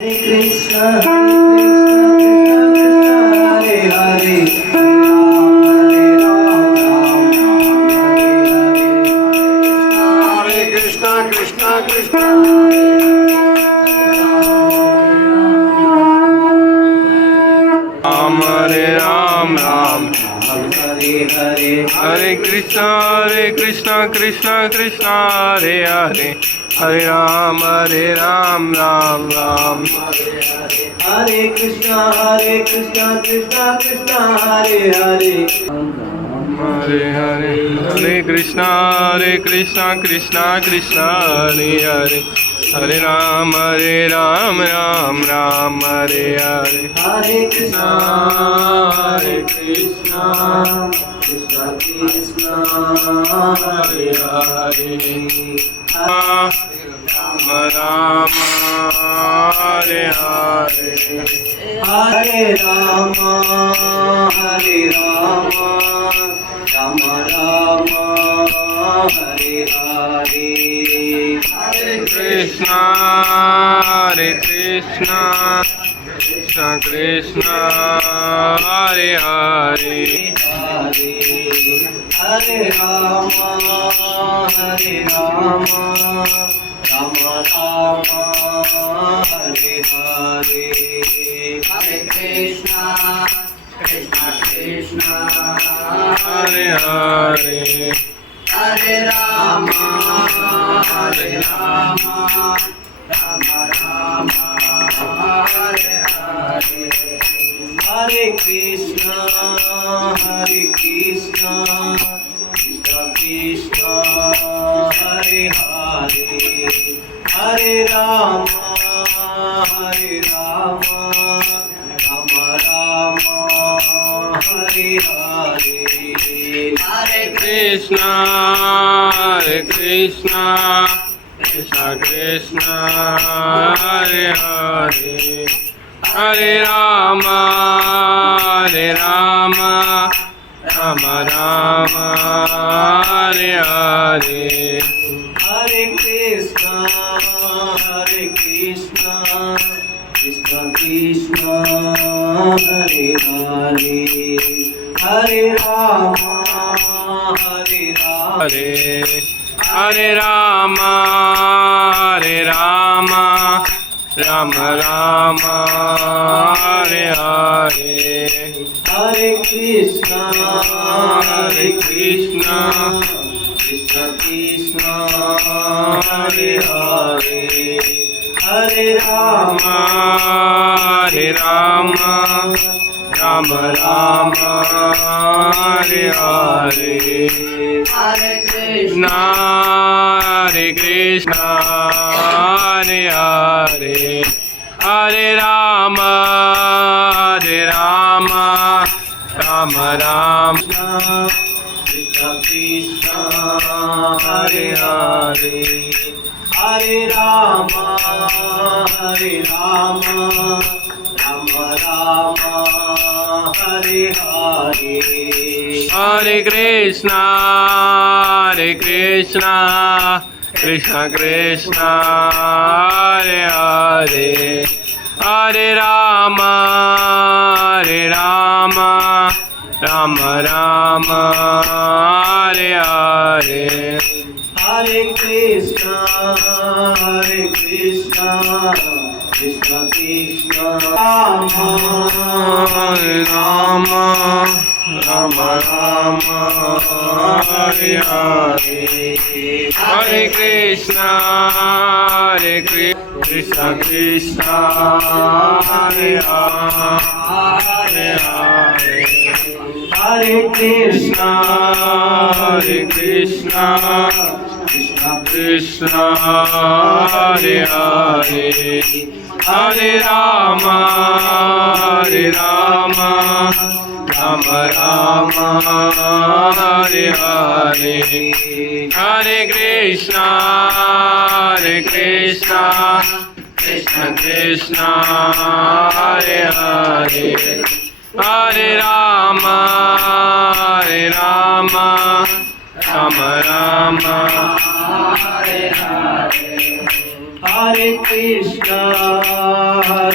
Hare Krishna Krishna Krishna Hare Hare Hare Ram Ram Ram Hare Krishna Krishna Krishna Hare Hare Hare Hare Hare Krishna Krishna Krishna Hare Hare Hare Ram Ram Hare Hare Hare Krishna Krishna Krishna Hare Hare Ram Hare Hare Hare Rama Rama Rama Hare Hare Hare Krishna Krishna Krishna Hare Hare Hare Rama Rama Rama Hare Hare Hare Krishna Krishna Hare Hare Hare Rama Rama Hare Hare Hare Krishna Krishna Krishna Hare Hare Hare Rama Rama Rama Hare Hare Hare Krishna Krishna Krishna Hare Hare Hare Rama Rama Rama Hare Hare Hare Krishna Krishna Krishna Hare Hare Hare Rama Hare Hare Rama Rama Rama Hare Hare Hare Krishna Krishna Krishna Hare Hare Hare Rama Rama Rama Hare Hare Hare Krishna Hare Hare Hare Rama Rama Krishna Hare Hare Hare Rama Rama Hare Hare Hare Krishna Krishna Krishna Hare Hare Hare Rama Rama Hare Hare Hare Krishna Krishna Krishna Rama Hare Hare Hare Krishna Krishna Hare Hare Hare Krishna Krishna Krishna Hare Hare Hare Rama Rama Hare Hare Hare Krishna Krishna Hare Hare Hare Rama Rama Hare Hare Hare Krishna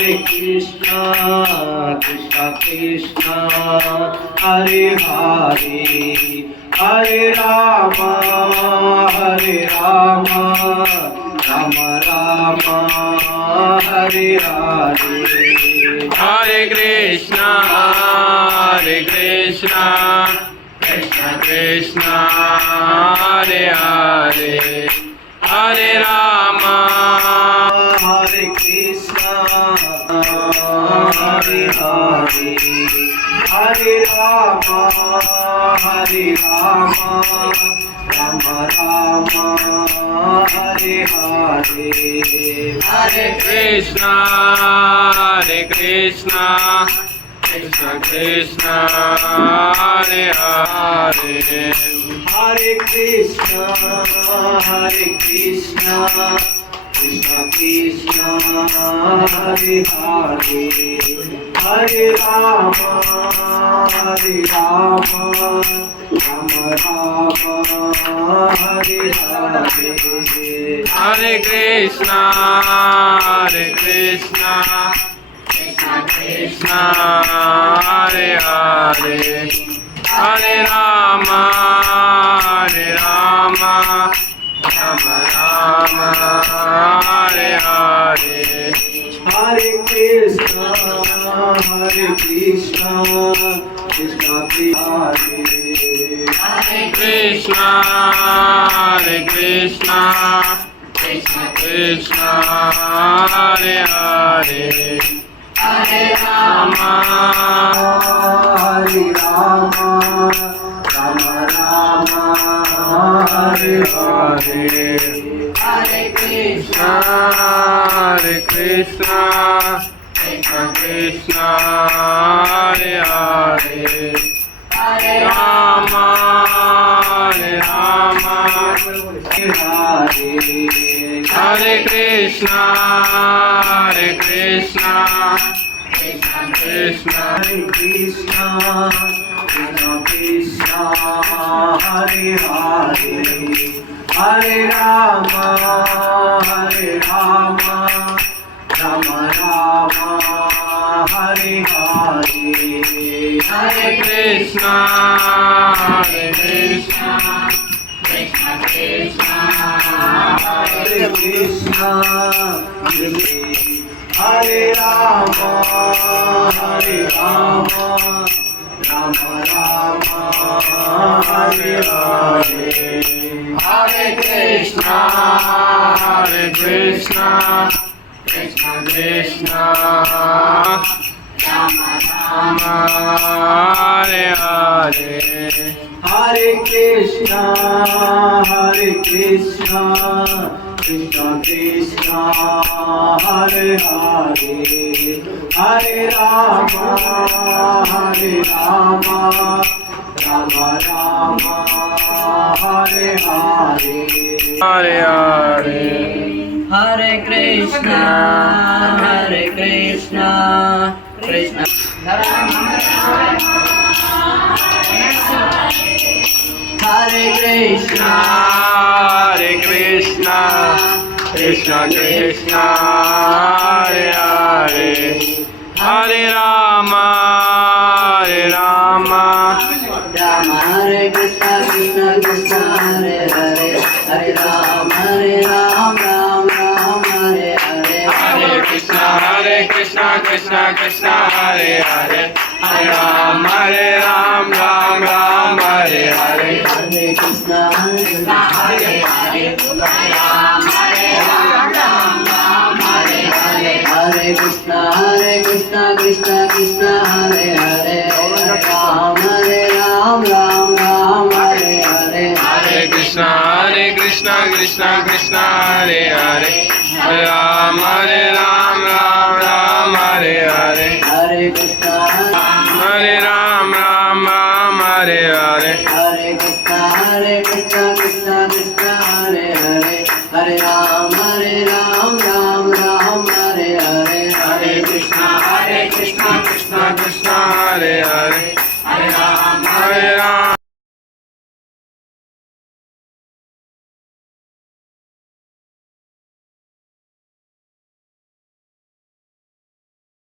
Krishna, Krishna Krishna, Hare Hare, Hare Rama, Hare Rama, Rama Rama, Hare Hare. Hare Krishna, Krishna Krishna, Hare Hare, Hare Rama, Hare Krishna, Hare Hare, Hare Rama, Hare Rama, Rama Rama, Hare Hare. Hare Krishna, Krishna Krishna, Hare Hare, Hare Krishna, Krishna Krishna, Hare Hare, Hare Rama, Rama Rama, Hare Hare. Hare Krishna, Krishna Krishna, Hare Hare, Hare Rama, Rama Rama, Hare Hare. Hare Krishna, Krishna Krishna, Hare Krishna, Krishna Krishna, Hare Hare, Hare Rama, Hare Rama, Rama Rama, Hare Hare. Hare Krishna, Krishna Krishna, Hare Hare, Hare Rama, Rama Hare Krishna, Krishna Krishna, Hare Krishna, Krishna Krishna, Hare Hare, Hare Rama, Rama Rama, Hare Hare. Hare Krishna, Krishna Krishna, Hare Krishna, Hare Rama, Rama Rama, Hare Hare. Hare Krishna, Krishna Krishna, Rama Rama, Hare Hare. Hare Krishna, Krishna Krishna, Hare Hare, Hare Rama, Rama Rama, Hare Hare. Hare Hare. Hare Krishna, Krishna Hare Krishna, Krishna Krishna Krishna, Hare Hare, Hare Rama, Rama Rama Hare Krishna, Krishna Krishna, Hare Hare, Hare Ram, Ram Ram, Hare Hare. Hare Krishna, Krishna Krishna, Hare Hare, Hare Ram, Ram Ram, Hare Hare. Hare Krishna, Hare Krishna, Krishna Krishna, Hare Hare, Hare Ram, Ram Hare Hare. Hare Krishna, Krishna Krishna, Hare Hare, Hare Ram, Ram Hare Hare. Hare Krishna, Hare Ram, Hare Hare. Hare Krishna, Krishna Krishna, Hare Hare, Hare Ram, Ram Hare Hare. Hare Krishna, Krishna Krishna, Hare Hare, Hare Ram, Ram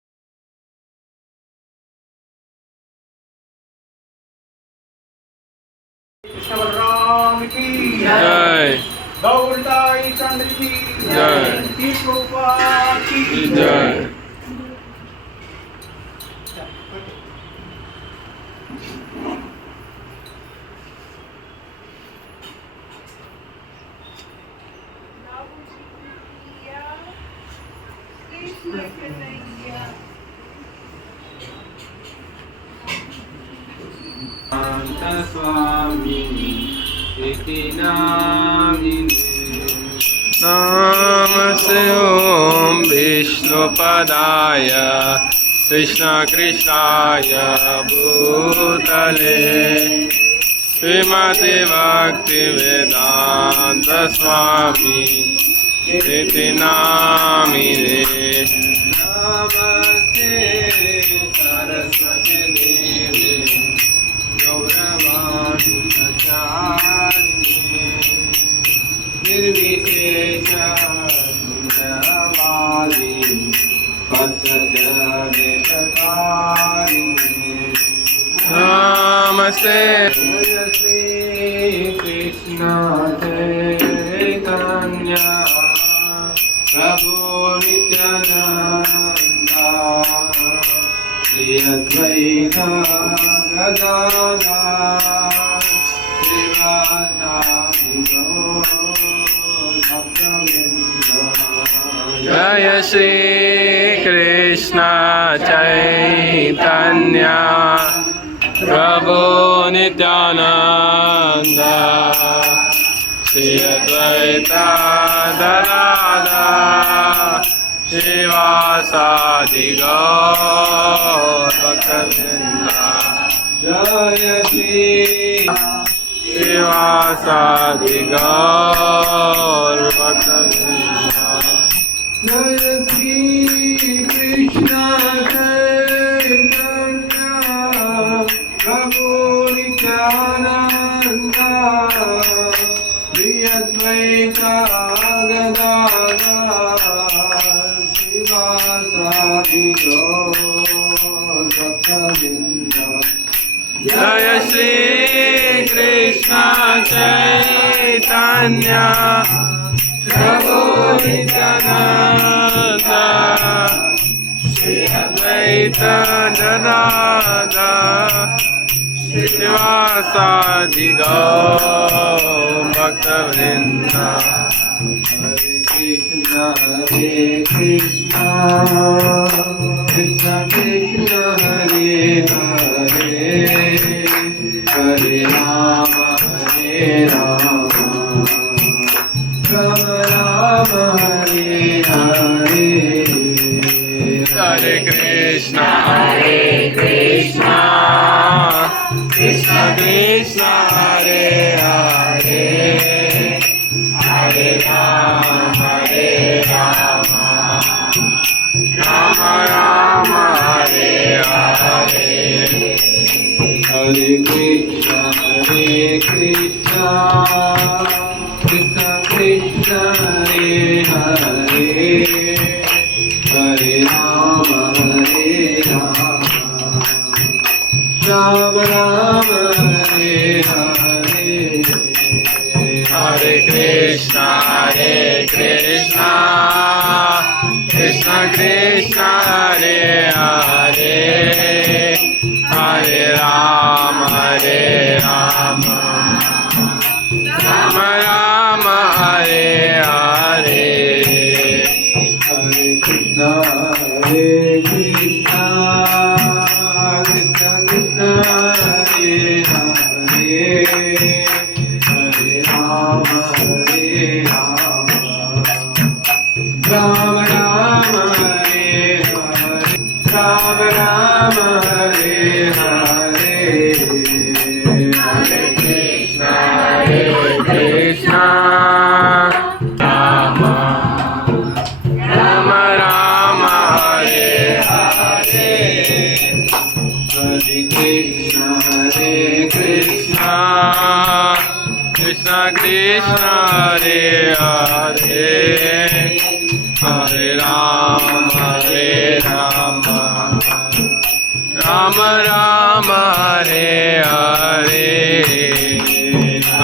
Balram की जय गौरताई चंद्र की जय। कृपा की जय स्वामी इति नामिने नमस्ते ॐ विष्णुपदाय कृष्णकृष्णाय भूतले श्रीमते भक्तिवेदान्त स्वामी इति नामिने नमस्ते सरस्वती देवी गौरवाणी निर्विशेष सुन्दरवादी पद्मजनितकारिणे नमस्ते जय श्री कृष्ण चैतन्य प्रभु नित्यानंद श्री अद्वैत गदाधर श्रीवासादि गौर भक्तवृंद जय श्री कृष्ण चैतन्य प्रभु नित्यानंद श्री अद्वैत गदाधर श्रीवासादि गौर भक्तवृंद जय श्री श्रीवासादि गौर भक्तवृंद जय श्री कृष्ण चैतन्य प्रभु नित्यानंद श्री अद्वैत गदाधर श्रीवासादि गौर भक्तवृंद जय श्री कृष्ण चैतन्य प्रभु नित्यानंद श्री अद्वैत गदाधर श्रीवासादि गौर भक्तवृंद हरे Krishna Krishna Krishna Hare Hare Hare Ram Ram Ram Hare Hare Hare Krishna Krishna Krishna Hare Hare Hare Ram Ram Ram Hare Hare Hare Krishna Krishna Krishna Hare Hare Hare Ram Ram Ram Hare Hare Hare Krishna Krishna Krishna Hare Hare Hare Ram Ram Ram Hare Hare Hare Krishna Krishna Krishna Hare Hare Hare Ram Ram Ram Hare Hare Ram Ram Hare Hare Hare Krishna Ram Ram Ram Hare Hare Hare Krishna Krishna Krishna Hare Hare Hare Ram Ram Ram Hare Hare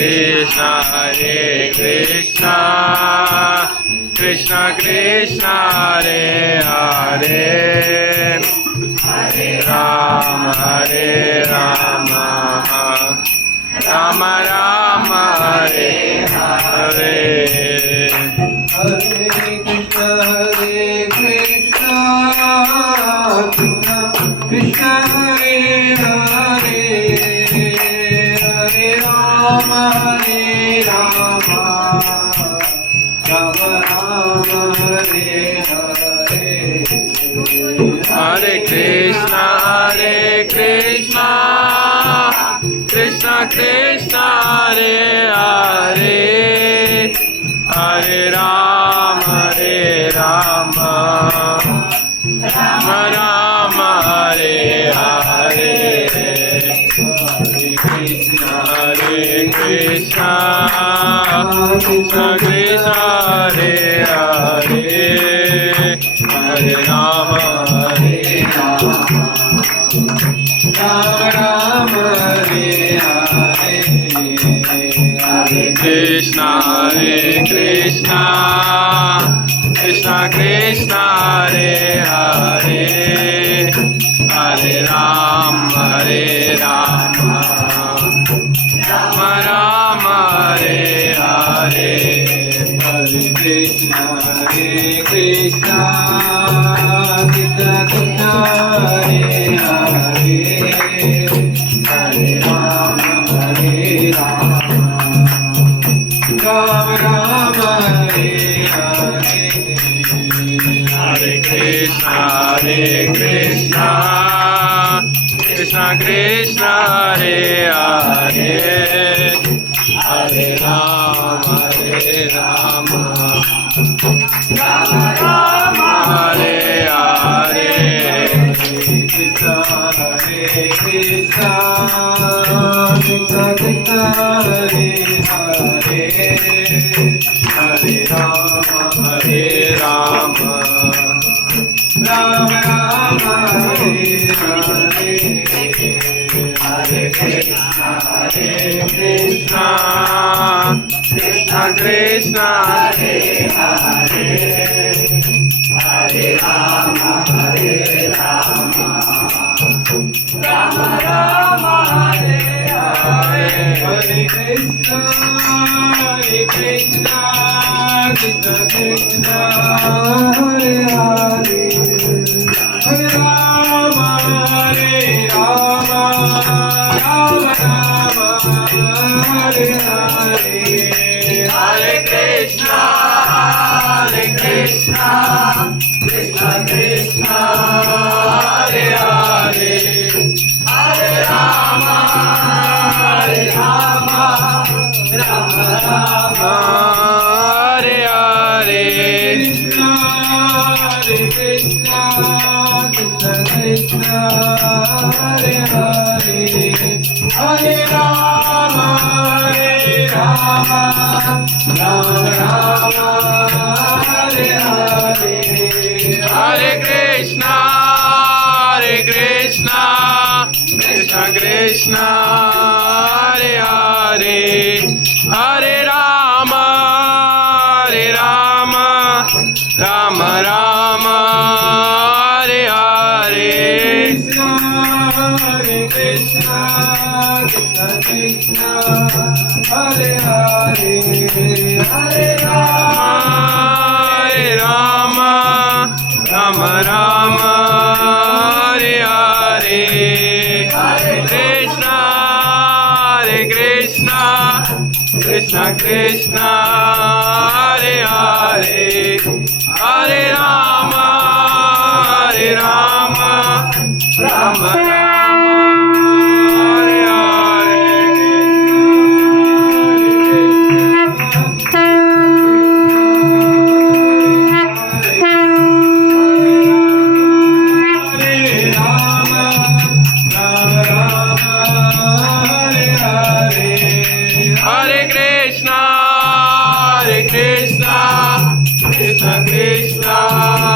Krishna Hare Krishna Krishna Krishna Hare Hare Hare Rama Rama Rama Hare Hare Hare Krishna Krishna Krishna Hare Hare Hare Rama Rama Rama Hare Hare Hare Krishna Krishna Krishna Hare Hare Hare Rama Rama Rama Hare Hare Hare Krishna Krishna Krishna Hare Hare Hare Rama Rama Hare Hare Hare Krishna Krishna Krishna Krishna Hare Hare Hare Rama Rama Rama Hare Hare Hare Krishna Krishna Krishna Krishna Hare Hare Hare Rama Rama Rama Hare Hare Hare Krishna Krishna Krishna Krishna Hare Hare Hare Rama Rama Rama Hare Hare Krishna Krishna Krishna Krishna Hare Hare Hare Rama Rama Rama Rama Hare Hare Hare Krishna Krishna Krishna Krishna Hare Hare Hare Rama Rama Rama Hare Hare Hare Krishna Krishna Krishna Hare Hare Hare Rama Rama Rama Hare Hare Hare Krishna Krishna Krishna Hare Hare Hare Rama Rama Rama Hare Hare Krishna Krishna Hare Hare Hare Rama Rama Rama Hare Hare Hare Krishna Krishna Krishna Hare Hare Hare Rama Rama Rama Hare Hare Hare Krishna Krishna Hare Hare Hare Rama Rama Rama Hare Hare Hare Krishna Krishna Hare Hare Hare Rama Rama Hare Hare Hare Krishna Krishna Krishna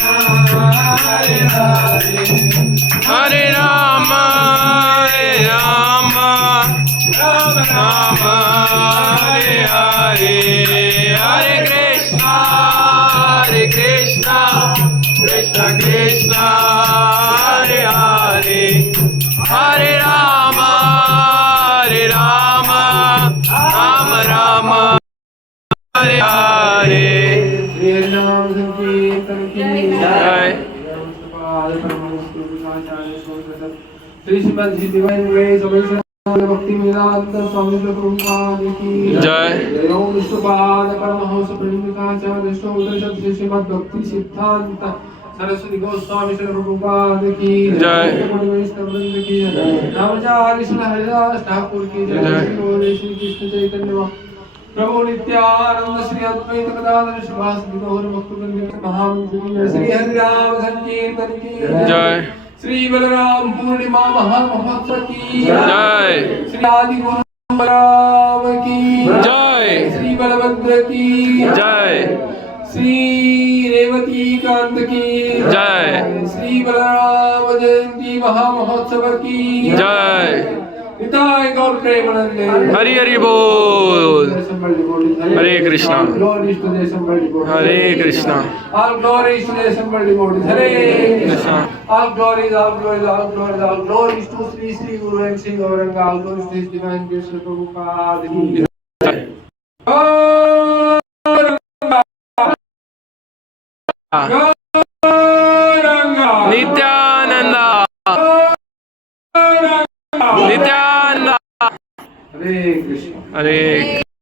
Hare Rama, Rama Rama, Hare Hare, Hare Krishna, Krishna Krishna, Hare Hare, Hare Rama, Rama Rama, Hare Hare. Shri हरिनाम संकीर्तन की जय। Shri Shrimad divine grace भक्ति वेदांत स्वामी प्रभुपाद की जय। जय ओम विष्णुपाद परमहंस प्रेमिकाचार्य श्री श्रीमद भक्ति सिद्धांत सरस्वती गोस्वामी श्री प्रभुपाद की जय। वैष्णववृंद की नामचार्य श्री हरिदास ठाकुर की जय। श्री कृष्ण चैतन्य प्रभु नित्यानंद श्री अद्वैत गदाधर श्रीवासदि गौर भक्तवृंद महामंत्री श्री हरिनाम संकीर्तन की जय। श्री बलराम पूर्णिमा महामहोत्सव की जय। श्री आदि गुरु बलराम की जय। श्री बलभद्र की जय। श्री रेवती कांत की जय। श्री बलराम जयंती महामहोत्सव की जय। निताय गौर प्रेमानंदे हरि हरि बोल। हरे कृष्णा। हरे Krishna. All glories to the assembled devotees. Hare Krishna. All glories, all glories, all glories, all glories to Sri Sri Guru and Sri Gauranga. All glories to His divine grace, Sri Prabhupada ki. Gauranga. Nityananda, Nityananda. Hare Krishna. Hare